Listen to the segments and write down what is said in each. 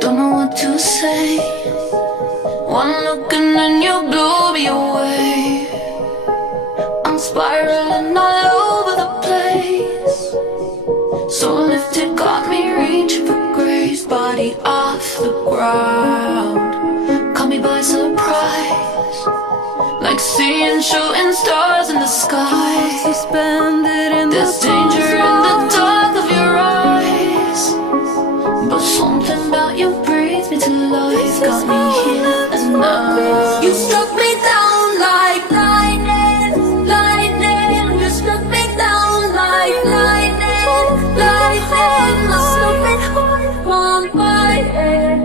Don't know what to say. One look and then you blew me away. I'm spiraling all over the place. So lifted, got me reaching for grace. Body off the ground, caught me by surprise. Like seeing shooting stars in the sky. Suspended in There's danger in the dark of your eyes, but something about you breathes me to life. Got me here and now. You struck me down like lightning, lightning. You struck me down like lightning, lightning. My stupid heart won't fight it.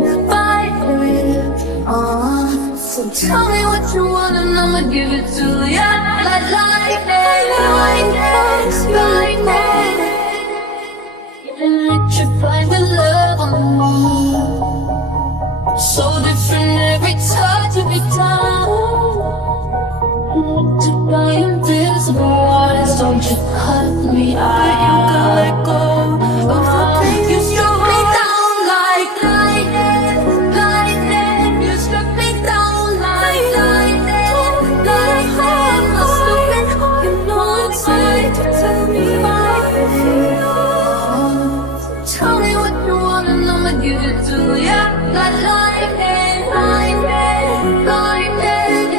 So tell me what you want and I'ma give it to ya. Like lightning, lightning, lightning. Electrified with love on the move. So different every touch, every time. Electric by invisible waters. Don't you cut me out. You can let go of the pain. You struck me down like lightning, lightning. You struck me down like lightning, lightning. My stupid heart, you know it's right to tell me how you feel. Tell me what you want and I'ma give it to ya. Like lightning, lightning, lightning.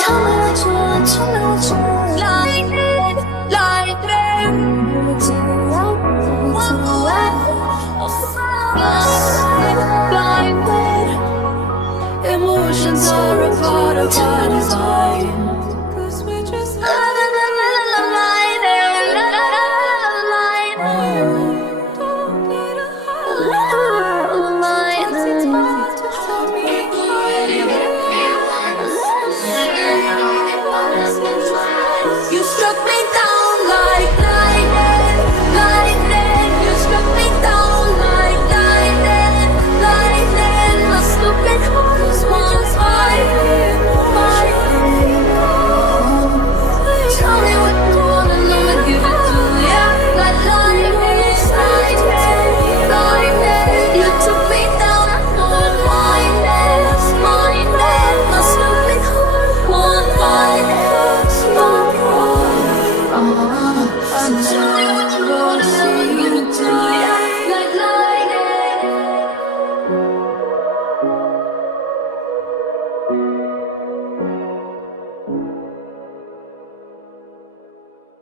Tell me what you want, tell me what you want. Lightning, lightning. Give it to ya, give it to ya. Lightning. Emotions are a part of our design.